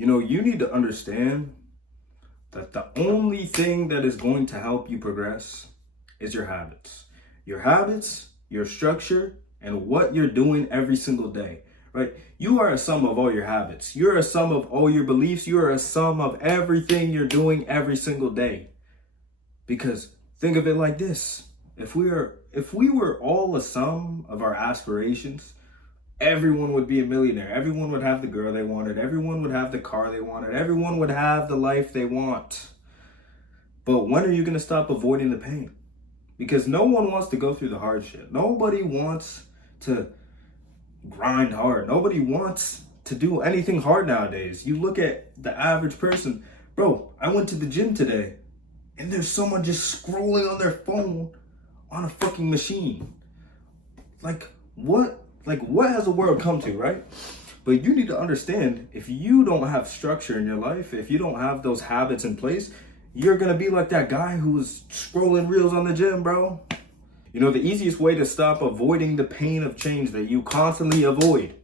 You need to understand that the only thing that is going to help you progress is your habits. Your habits, your structure, and what you're doing every single day, right? You are a sum of all your habits. You're a sum of all your beliefs. You're a sum of everything you're doing every single day. Because think of it like this. If we were all a sum of our aspirations, everyone would be a millionaire. Everyone would have the girl they wanted. Everyone would have the car they wanted. Everyone would have the life they want. But when are you going to stop avoiding the pain? Because no one wants to go through the hardship. Nobody wants to grind hard. Nobody wants to do anything hard nowadays. You look at the average person. Bro, I went to the gym today and there's someone just scrolling on their phone on a fucking machine. What has the world come to, right? But you need to understand, if you don't have structure in your life, if you don't have those habits in place, you're going to be like that guy who's scrolling reels on the gym, bro. The easiest way to stop avoiding the pain of change that you constantly avoid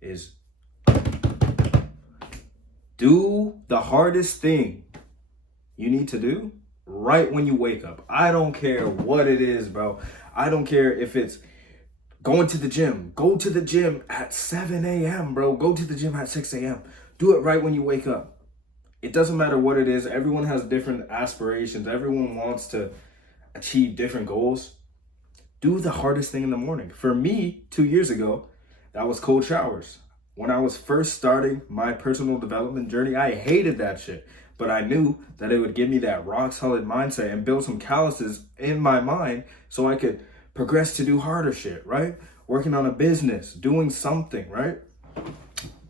is do the hardest thing you need to do right when you wake up. I don't care what it is, bro. I don't care if it's going to the gym. Go to the gym at 7 a.m., bro. Go to the gym at 6 a.m. Do it right when you wake up. It doesn't matter what it is. Everyone has different aspirations. Everyone wants to achieve different goals. Do the hardest thing in the morning. For me, 2 years ago, that was cold showers. When I was first starting my personal development journey, I hated that shit. But I knew that it would give me that rock solid mindset and build some calluses in my mind so I could progress to do harder shit, right? Working on a business, doing something, right?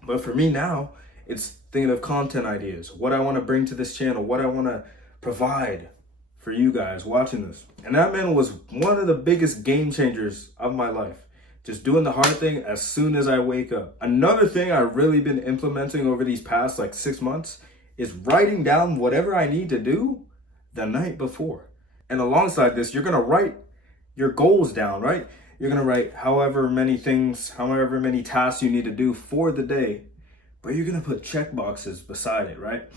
But for me now, it's thinking of content ideas, what I want to bring to this channel, what I want to provide for you guys watching this. And that, man, was one of the biggest game changers of my life. Just doing the hard thing as soon as I wake up. Another thing I've really been implementing over these past 6 months is writing down whatever I need to do the night before. And alongside this, you're going to write your goals down, right? You're going to write however many tasks you need to do for the day. But you're going to put check boxes beside it, right?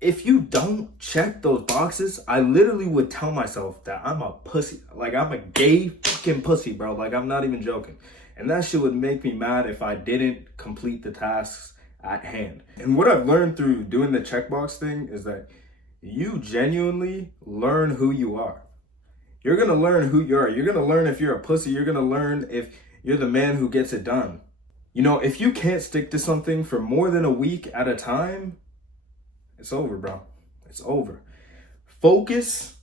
If you don't check those boxes, I literally would tell myself that I'm a pussy. I'm a gay fucking pussy, bro. I'm not even joking. And that shit would make me mad if I didn't complete the tasks at hand. And what I've learned through doing the checkbox thing is that you genuinely learn who you are. You're going to learn who you are. You're going to learn if you're a pussy. You're going to learn if you're the man who gets it done. If you can't stick to something for more than a week at a time, it's over, bro. It's over. Focus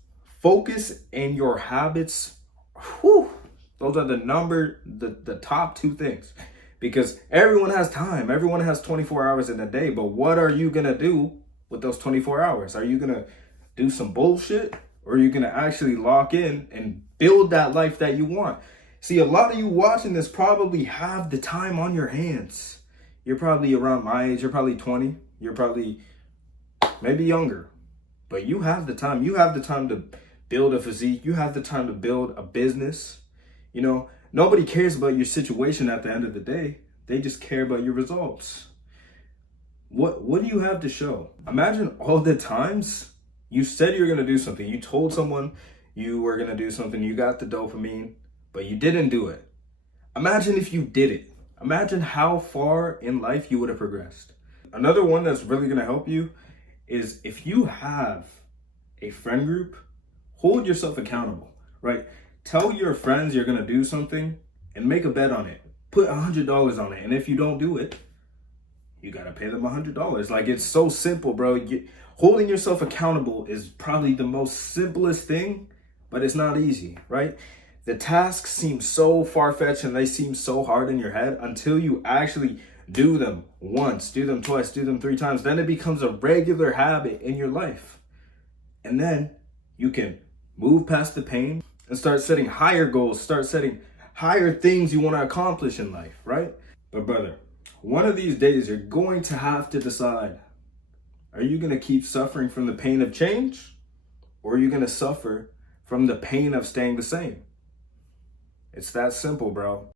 in your habits. Whew, those are the top two things. Because everyone has time. Everyone has 24 hours in a day. But what are you going to do with those 24 hours? Are you going to do some bullshit? Or are you going to actually lock in and build that life that you want? See, a lot of you watching this probably have the time on your hands. You're probably around my age. You're probably 20. You're probably maybe younger. But you have the time. You have the time to build a physique. You have the time to build a business. Nobody cares about your situation at the end of the day. They just care about your results. What do you have to show? Imagine all the times you said you're going to do something. You told someone you were going to do something. You got the dopamine, but you didn't do it. Imagine if you did it. Imagine how far in life you would have progressed. Another one that's really going to help you is if you have a friend group, hold yourself accountable, right? Tell your friends you're going to do something and make a bet on it. Put $100 on it. And if you don't do it, you got to pay them $100. It's so simple, bro. Holding yourself accountable is probably the most simplest thing, but it's not easy, right? The tasks seem so far-fetched and they seem so hard in your head until you actually do them once, do them twice, do them 3 times. Then it becomes a regular habit in your life. And then you can move past the pain and start setting higher goals, start setting higher things you want to accomplish in life, right? But brother, one of these days you're going to have to decide, are you going to keep suffering from the pain of change, or are you going to suffer from the pain of staying the same? It's that simple, bro.